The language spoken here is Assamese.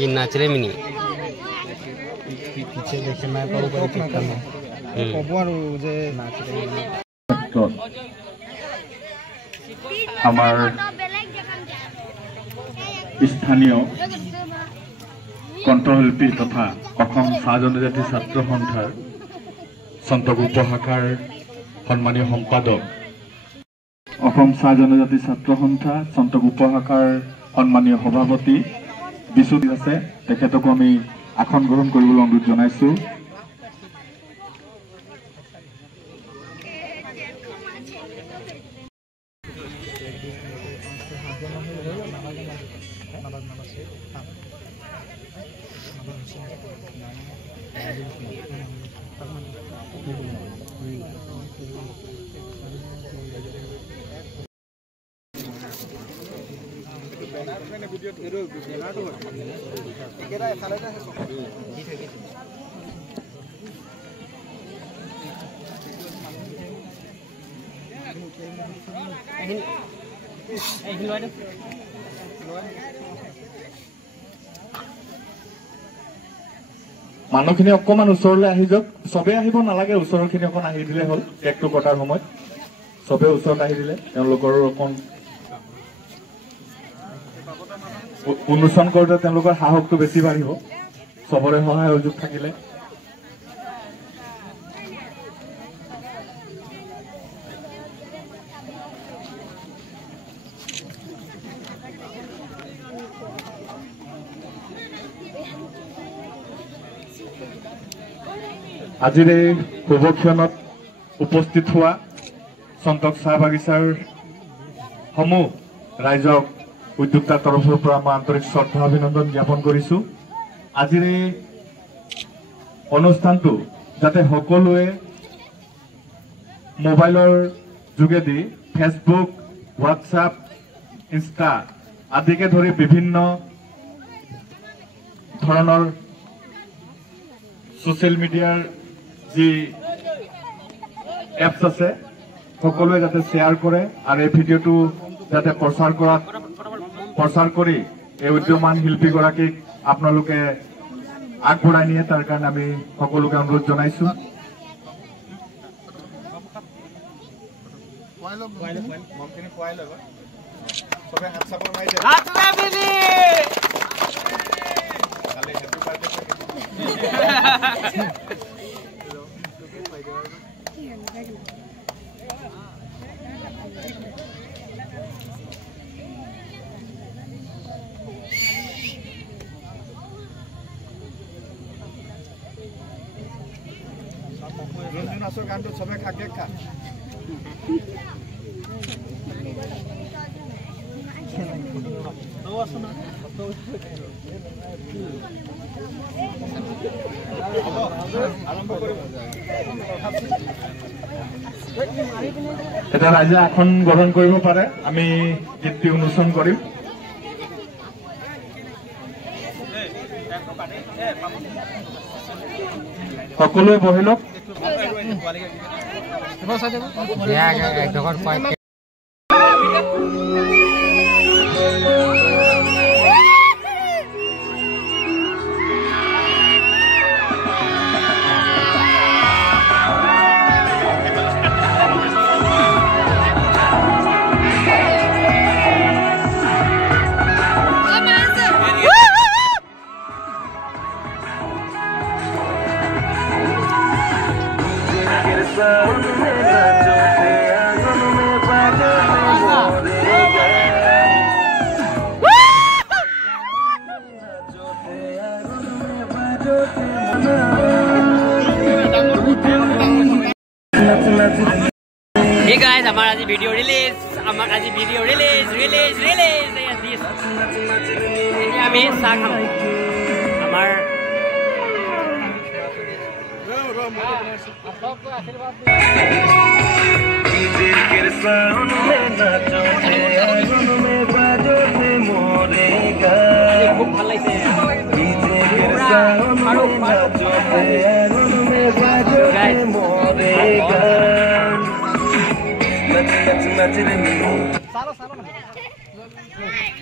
কি নাচলে মিনি পিছে দেখে নাই পাব পাৰি ঠিক কাম ক'ব আৰু যে নাচলে আমাৰ স্থানীয় কণ্ঠশিল্পী তথা অসম চাহ জনজাতি ছাত্ৰ সন্থাৰ সন্তক উপশাখাৰ সন্মানীয় সম্পাদক অসম চাহ জনজাতি ছাত্ৰ সন্থা সন্তক উপশাখাৰ সন্মানীয় সভাপতি বিশুদ্ধ আছে তেখেতক আমি আসন গ্ৰহণ কৰিবলৈ অনুৰোধ জনাইছো মানুহখিনি অকমান ওচৰলৈ আহি যাওক সবে আহিব নালাগে ওচৰৰখিনি অকণ আহি দিলে হ'ল কেকটো কটাৰ সময়ত সবে ওচৰত আহি দিলে তেওঁলোকৰ অকণ অনুষ্ঠান কৰোঁতে তেওঁলোকৰ সাহসটো বেছি বাঢ়িব সবৰে সহায় সহযোগ থাকিলে আজিৰ এই শুভক্ষণত উপস্থিত হোৱা সন্তক চাহ বাগিচাৰ সমূহ ৰাইজক উদ্যোক্তাৰ তৰফৰ পৰা মই আন্তৰিক শ্ৰদ্ধা অভিনন্দন জ্ঞাপন কৰিছো আজিৰ এই অনুষ্ঠানটো যাতে সকলোৱে মোবাইলৰ যোগেদি ফেচবুক হোৱাটছআপ ইনষ্টা আদিকে ধৰি বিভিন্ন ধৰণৰ সোশ্যাল মিডিয়াৰ যি এপছ আছে সকলোৱে যাতে শ্বেয়াৰ কৰে আৰু এই ভিডিঅ'টো যাতে প্ৰচাৰ কৰি এই উদ্যমান শিল্পীগৰাকীক আপোনালোকে আগবঢ়াই নিয়ে তাৰ কাৰণে আমি সকলোকে অনুৰোধ জনাইছো নাচৰ গানটো সবে খাকে খা এটা ৰাইজে আসন গ্ৰহণ কৰিব পাৰে আমি গীতটি অনুষ্ঠান কৰিম সকলোৱে বহি লওক Hey guys, our video release. Guys.